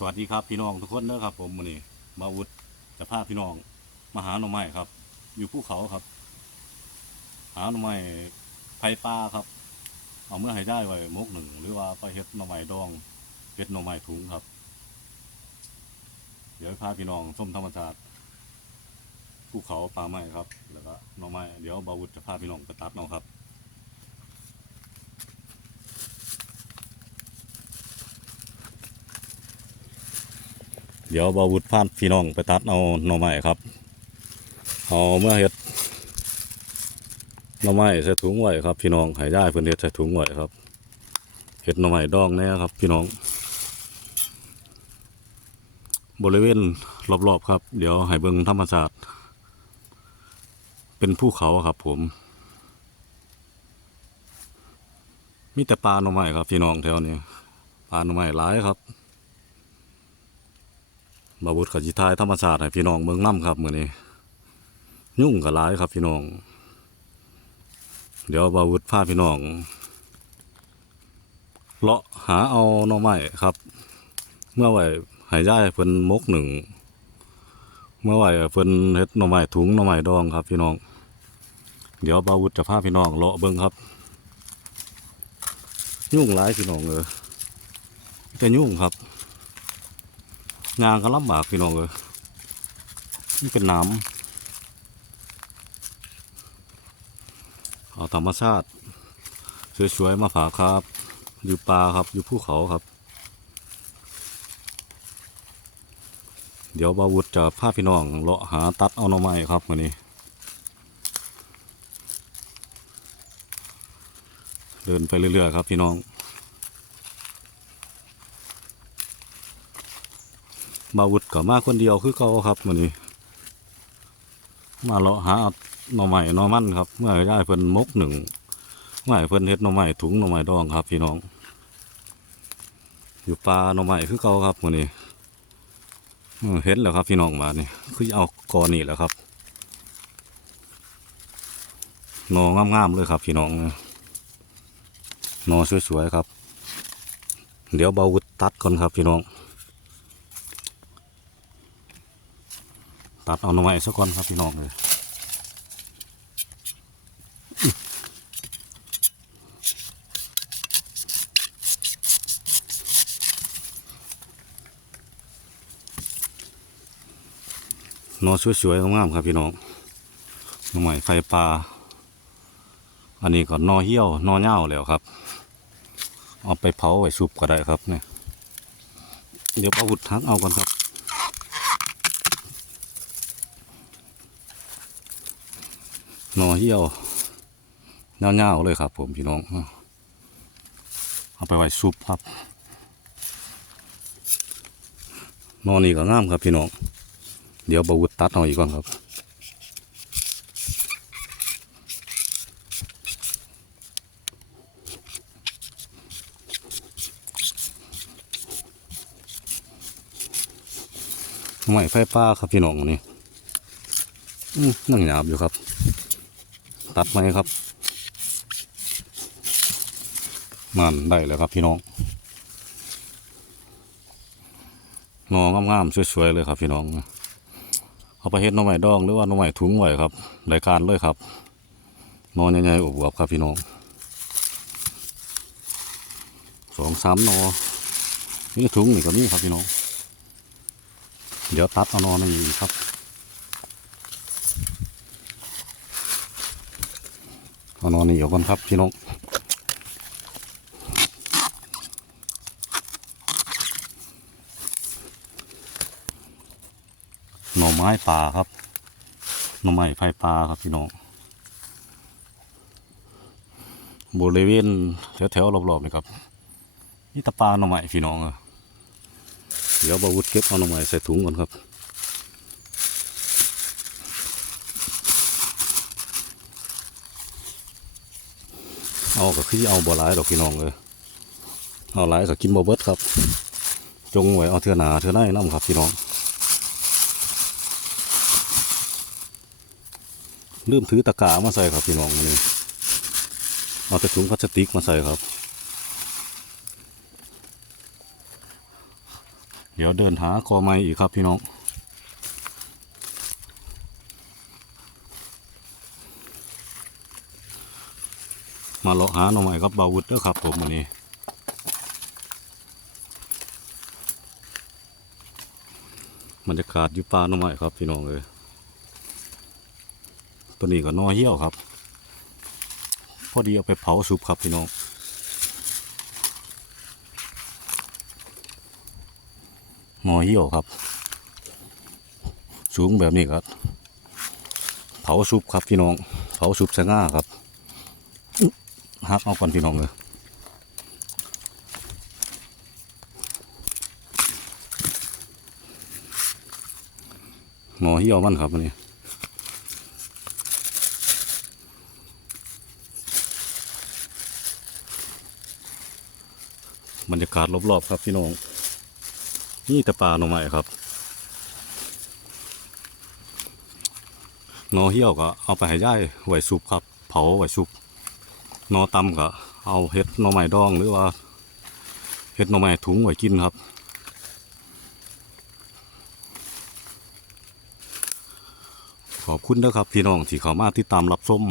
สวัสดีครับพี่น้องทุกคนเด้อครับ ผมวันนี้บาวุฒจะพาพี่น้องมาหาหน่อไม้ครับ อยู่ภูเขาครับ หาหน่อไม้ไผ่ป่าครับ เอาเมื่อให้ได้ไว้มกหนึ่งหรือว่าไปเฮ็ดหน่อไม้ดองเฮ็ดหน่อไม้ถุงครับ เดี๋ยวพาพี่น้องส้มธรรมชาติภูเขาป่าไม้ครับ แล้วก็หน่อไม้เดี๋ยวบาวุฒจะพาพี่น้องไปตัดเอาครับ เดี๋ยวบาวุฒพานพี่น้องไปตัดเอาหน่อไม้ครับ เอาเมื่อเฮ็ดหน่อไม้ใส่ถุงไว้ครับ พี่น้องให้ได้เพิ่อนเฮ็ดใส่ถุงไว้ครับเฮ็ดหน่อไม้ดองแน่ครับ พี่น้อง บริเวณรอบๆครับ เดี๋ยวให้เบิ่งธรรมชาติเป็นภูเขาครับ ผม มีแต่ปลาหน่อไม้ครับ พี่น้องแถวนี้ปลาหน่อไม้หลายครับ บาวุฒขจิทายธรรมชาติให้พี่น้องเมืองน้ำครับมือนี้ยุ่งกับหลายครับพี่น้อง เดี๋ยวบาวุฒพาพี่น้องเลาะหาเอาหน่อไม้ครับ เมื่อไหร่หายายเพิ่นมกหนึ่งเมื่อไหร่เพิ่นเฮ็ดหน่อไม้ถุงหน่อไม้ดองครับ พี่น้อง เดี๋ยวบาวุฒจะพาพี่น้องเลาะเบิ่งครับ ยุ่งหลายพี่น้องเออจะยุ่งครับ งานก็ลำบากพี่น้องเลยนี่เป็นน้ำเอาธรรมชาติสวยๆมาฝากครับ อยู่ป่าครับ อยู่ภูเขาครับ เดี๋ยวบาวุฒจะพาพี่น้องเลาะหาตัดเอาหน่อไม้ครับวันนี้ เดินไปเรื่อยๆครับพี่น้อง มาวุดกับมาคนเดียวคือเขาครับมื้อนี้ มาเลาะหาเอาหน่อไม้หน่อมันครับ เมื่อได้เพิ่นมกหนึ่งเมื่อเพิ่นเฮ็ดหน่อไม้ถุงหน่อไม้ดองครับ พี่น้อง อยู่ป่าหน่อไม้คือเขาครับมื้อนี้เห็นแล้วครับพี่น้องมานี่คือเอากอนี่แหละครับนองามๆเลยครับพี่น้องนอสวยๆครับ เดี๋ยวเบาวุดตัดก่อนครับพี่น้อง ตัดเอาหน่อไม้สักก่อนครับพี่น้องเลยนอสวยๆงามๆครับพี่น้องหน่อไม้ไฟปลา อันนี้ก็นอเหี้ยวนอเง่าแล้วครับ เอาไปเผาไว้สุปก็ได้ครับเนี่ยเดี๋ยวเอาหุดทักเอาก่อนครับ หนอเหี่ยวเงาๆเลยครับ ผมพี่น้อง เอาไปไว้ซุปครับหนอนี่ก็งามครับพี่น้อง เดี๋ยวบาวุฒตัดเอาอีกก่อนครับไม้ไฟป้าครับพี่น้องอันนี่นั่งหยาบอยู่ครับ ตัดไหมครับมันได้แล้วครับพี่น้องหนองามๆสวยๆเลยครับพี่น้องเอาไปเฮ็ดน่อไม้ดองหรือว่าน่อไม้ถุงไหวครับรายการเลยครับนอใหญ่ๆอวบๆครับพี่น้องสองสามนอนี่ถุงนี่ก็มีครับพี่น้อง เดี๋ยวตัดเอานอนนอีกครับ เอานอนนี่เดี๋ยวก่อนครับพี่น้องหน่อไม้ป่าครับหน่อไม้ไฟป่าครับพี่น้องบริเวณแถวๆรอบๆนี่ครับนี่ตะปาหน่อไม้พี่น้องเออเดี๋ยวบาวุฒเก็บเอาหน่อไม้ใส่ถุงก่อนครับ เอาก็คือเอาบ่หลายดอกพี่น้องเลยเอาหลายก็กินบ่เบิดครับ จงไว้เอาเทือหนาเทือในน้ำครับพี่น้องลืมถือตะกามาใส่ครับพี่น้องนี่เอาแต่ถุงพลาสติกมาใส่ครับ เดี๋ยวเดินหาคอไม้อีกครับพี่น้อง มาเลาะหาหน่อไม้กับบาวุธเด้อครับผมวันนี้บรรยากาศอยู่ป่าหน่อไม้ครับพี่น้องเลยตัวนี้ก็นอเหี้ยวครับ พอดีเอาไปเผาสุปครับพี่น้องนอเหี้ยวครับ สูงแบบนี้ครับ เผาสุปครับพี่น้อง เผาสุปสง่าครับ ฮักเอาก่อนพี่น้องเลยหมอเหี่ยวมันครับอันนี้บรรยากาศรอบๆครับพี่น้อง นี่แต่ปลาหน่อไม้ครับหนอเหี่ยวก็เอาไปให้ย่ายไว้ซุปครับ เผาไว้ซุป นอตำก็เอาเห็ดหน่อไม้ดองหรือว่าเห็ดหน่อไม้ถุงไว้กินครับ ขอบคุณนะครับพี่น้องที่เข้ามาติดตามรับชม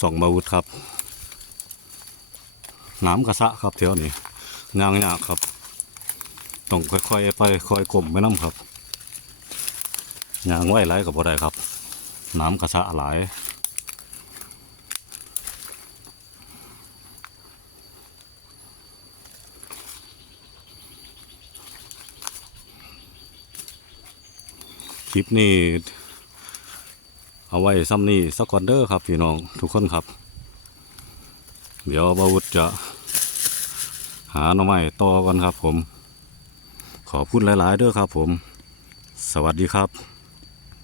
ส่องมาวุธครับ น้ำกระสะครับแถวนี้ยางยากครับ ต้องค่อยๆไปค่อยกลมไปน้ำครับยางไหวไรกับบ่ได้ครับ น้ำกระสะหลาย คลิปนี้ เอาไว้ซ้ำนี่สักก่อนเด้อครับพี่น้องทุกคนครับ เดี๋ยวบาวุธจะ หาหน่อไม้ต่อกันครับผม ขอบคุณหลาย ๆ เด้อครับผม สวัสดีครับ